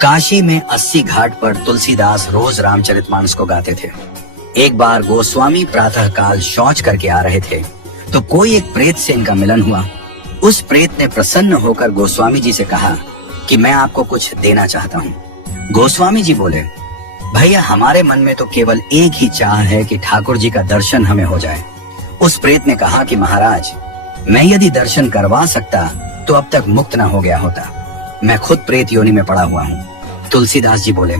काशी में 80 घाट पर तुलसीदास रोज रामचरितमानस को गाते थे। एक बार गोस्वामी प्रातः काल शौच करके आ रहे थे तो कोई एक प्रेत से इनका मिलन हुआ। उस प्रेत ने प्रसन्न होकर गोस्वामी जी से कहा कि मैं आपको कुछ देना चाहता हूँ। गोस्वामी जी बोले, भैया हमारे मन में तो केवल एक ही चाह है कि ठाकुर जी का दर्शन हमें हो जाए। उस प्रेत ने कहा कि महाराज, मैं यदि दर्शन करवा सकता तो अब तक मुक्त न हो गया होता। मैं खुद प्रेत योनि में पड़ा हुआ हूँ। तुलसीदास जी बोले,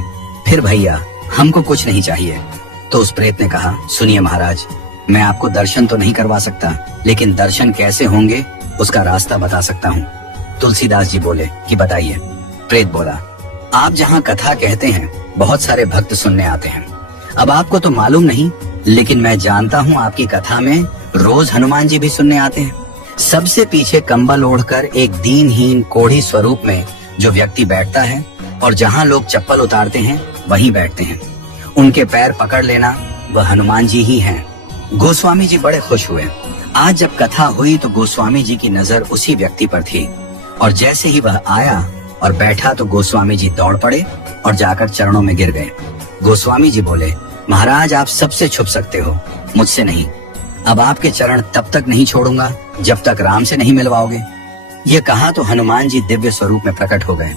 फिर भैया हमको कुछ नहीं चाहिए। तो उस प्रेत ने कहा, सुनिए महाराज, मैं आपको दर्शन तो नहीं करवा सकता, लेकिन दर्शन कैसे होंगे उसका रास्ता बता सकता हूँ। तुलसीदास जी बोले कि बताइए। प्रेत बोला, आप जहाँ कथा कहते हैं बहुत सारे भक्त सुनने आते हैं। अब आपको तो मालूम नहीं, लेकिन मैं जानता हूँ आपकी कथा में रोज हनुमान जी भी सुनने आते हैं। सबसे पीछे कंबल ओढ़कर एक दीनहीन कोढ़ी स्वरूप में जो व्यक्ति बैठता है और जहाँ लोग चप्पल उतारते हैं वहीं बैठते हैं। उनके पैर पकड़ लेना वह हनुमान जी ही हैं। गोस्वामी जी बड़े खुश हुए। आज जब कथा हुई तो गोस्वामी जी की नजर उसी व्यक्ति पर थी और जैसे ही वह आया और बैठा तो गोस्वामी जी दौड़ पड़े और जाकर चरणों में गिर गए। गोस्वामी जी बोले, महाराज आप सबसे छुप सकते हो, मुझसे नहीं। अब आपके चरण तब तक नहीं छोड़ूंगा जब तक राम से नहीं मिलवाओगे। ये कहा तो हनुमान जी दिव्य स्वरूप में प्रकट हो गए।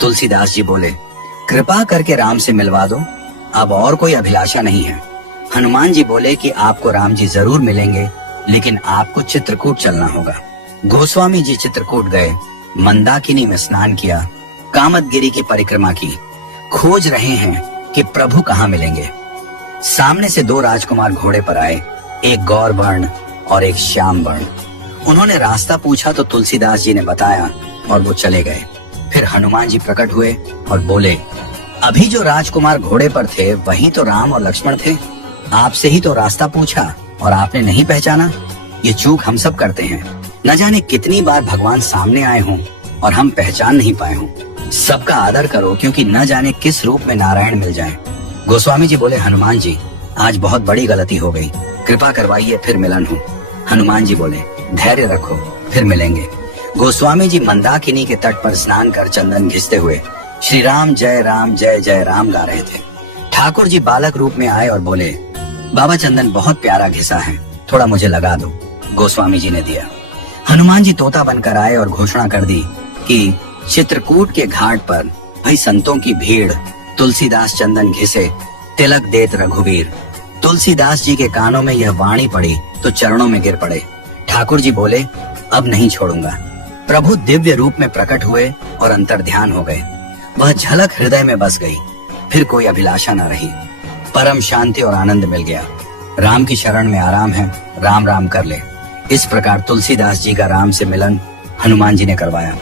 तुलसीदास जी बोले, कृपा करके राम से मिलवा दो, अब और कोई अभिलाषा नहीं है। हनुमान जी बोले कि आपको राम जी जरूर मिलेंगे, लेकिन आपको चित्रकूट चलना होगा। गोस्वामी जी चित्रकूट गए, मंदाकिनी में स्नान किया, कामदगिरी की परिक्रमा की, खोज रहे हैं कि प्रभु कहाँ मिलेंगे। सामने से दो राजकुमार घोड़े पर आए, एक गौर वर्ण और एक श्याम वर्ण। उन्होंने रास्ता पूछा तो तुलसीदास जी ने बताया और वो चले गए। फिर हनुमान जी प्रकट हुए और बोले, अभी जो राजकुमार घोड़े पर थे वही तो राम और लक्ष्मण थे। आपसे ही तो रास्ता पूछा और आपने नहीं पहचाना। ये चूक हम सब करते हैं। न जाने कितनी बार भगवान सामने आए हों और हम पहचान नहीं पाए हों। सबका आदर करो, क्योंकि न जाने किस रूप में नारायण मिल जाए। गोस्वामी जी बोले, हनुमान जी आज बहुत बड़ी गलती हो गई, कृपा करवाइए फिर मिलन हो। हनुमान जी बोले, धैर्य रखो, फिर मिलेंगे। गोस्वामी जी मंदाकिनी के तट पर स्नान कर चंदन घिसते हुए श्री राम जय जय राम गा रहे थे। ठाकुर जी बालक रूप में आए और बोले, बाबा चंदन बहुत प्यारा घिसा है, थोड़ा मुझे लगा दो। गोस्वामी जी ने दिया। हनुमान जी तोता बनकर आए और घोषणा कर दी कि चित्रकूट के घाट पर भाई संतों की भीड़, तुलसीदास चंदन घिसे, तिलक देत रघुवीर। तुलसीदास जी के कानों में यह वाणी पड़ी तो चरणों में गिर पड़े। ठाकुर जी बोले, अब नहीं छोड़ूंगा। प्रभु दिव्य रूप में प्रकट हुए और अंतर्ध्यान हो गए। वह झलक हृदय में बस गई। फिर कोई अभिलाषा न रही। परम शांति और आनंद मिल गया। राम की शरण में आराम है, राम राम कर ले। इस प्रकार तुलसीदास जी का राम से मिलन हनुमान जी ने करवाया।